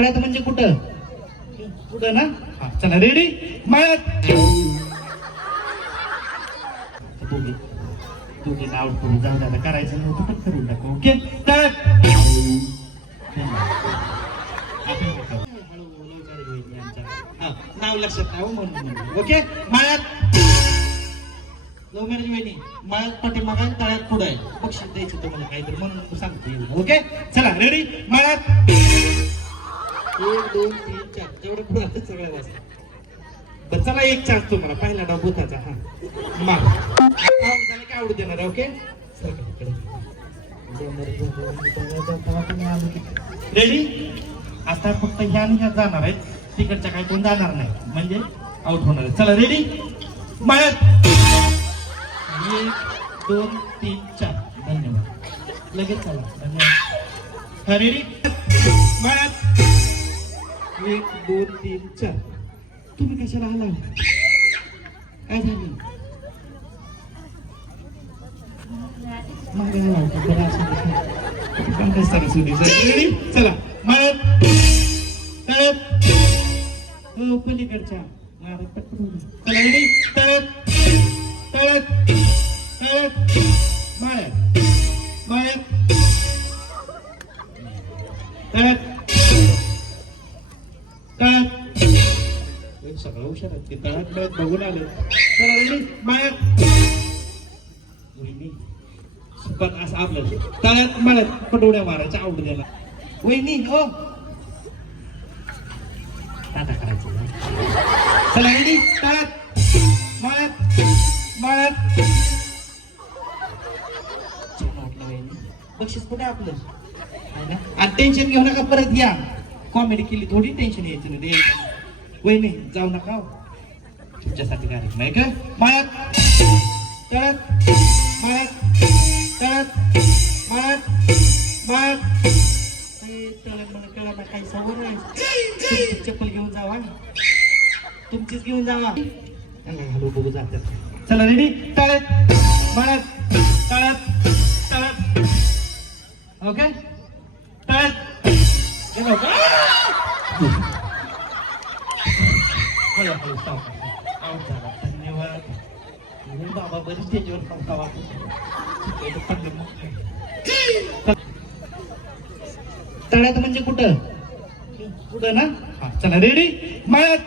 तळ्यात म्हणजे कुठं? कुठं ना? हा चला रेडी मळ्यात. दोघी आउट करून जाऊ द्यायला करायचं नव्हतं पण करून टाकू. ओके तळ्यात. नाव लक्षात नाही म्हणून. ओके मळ्यात लव्ह मॅरेज वहिनी मळ्यात पाठीमागा तळ्यात पुढे आहे. बक्षीस द्यायचं तुम्हाला काहीतरी म्हणून सांगतो. ओके चला रेडी मळ्यात. 1 2 3 4 जेवढं पुढे आता सगळ्या वाजता. बरं चला एक चान्स तुम्हाला पहिला डाव भूताचा. हा माग झालं काय आवडू देणार. Okay ready. आता फक्त ह्या आणि ह्या जाणार आहेत. तिकडच्या काही कोण जाणार नाही म्हणजे आउट होणार आहे. चला रेडी मळ्यात. 1 2 3 4 धन्यवाद. लगेच चला धन्यवाद. हा रेडी मळ्यात. 1 2 3 4 तुम्ही कशाला आला? काय झालं? मागे आला होता बरं असं रेडी चला मळ्यात. तळ्यात हो पलीकडच्या चला रेडी तळ्यात. तळ्यात तळ्यात मळ्यात. मळ्यात तळ्यात. तळ्यात सगळं हुशार आहेत. तळ्यात मळ्यात बघून आले. चला रेडी मळ्यात. पण असं आपलं तळ्यात मळ्यात पटवड्या मारायच्या आवडू द्यायला. वहिनी हो टाटा करायचं. चला रेडी तळ्यात मळ्यात. मळ्यात बक्षीस कुठे आपलं आणि टेन्शन घेऊ नका. परत या कॉमेडी केली थोडी टेन्शन यायचं नाही. वहिनी जाऊ नका तुमच्यासाठी कार्यक्रम आहे का. मळ्यात तळ्यात. मळ्यात तळ्यात. मळ्यात मळ्यात तळ्यात मला कळा ना काही सवय आहे. तुमची चप्पल घेऊन जावा. तुमचीच घेऊन जावा. हॅलो बघू जातात. चला रेडी तळ्यात. मळ्यात. तळ्यात. तळ्यात ओके तळ्यात. धन्यवाद बाबा. बरी स्टेजवर तळ्यात म्हणजे कुठं? कुठं ना? हा चला रेडी मळ्यात.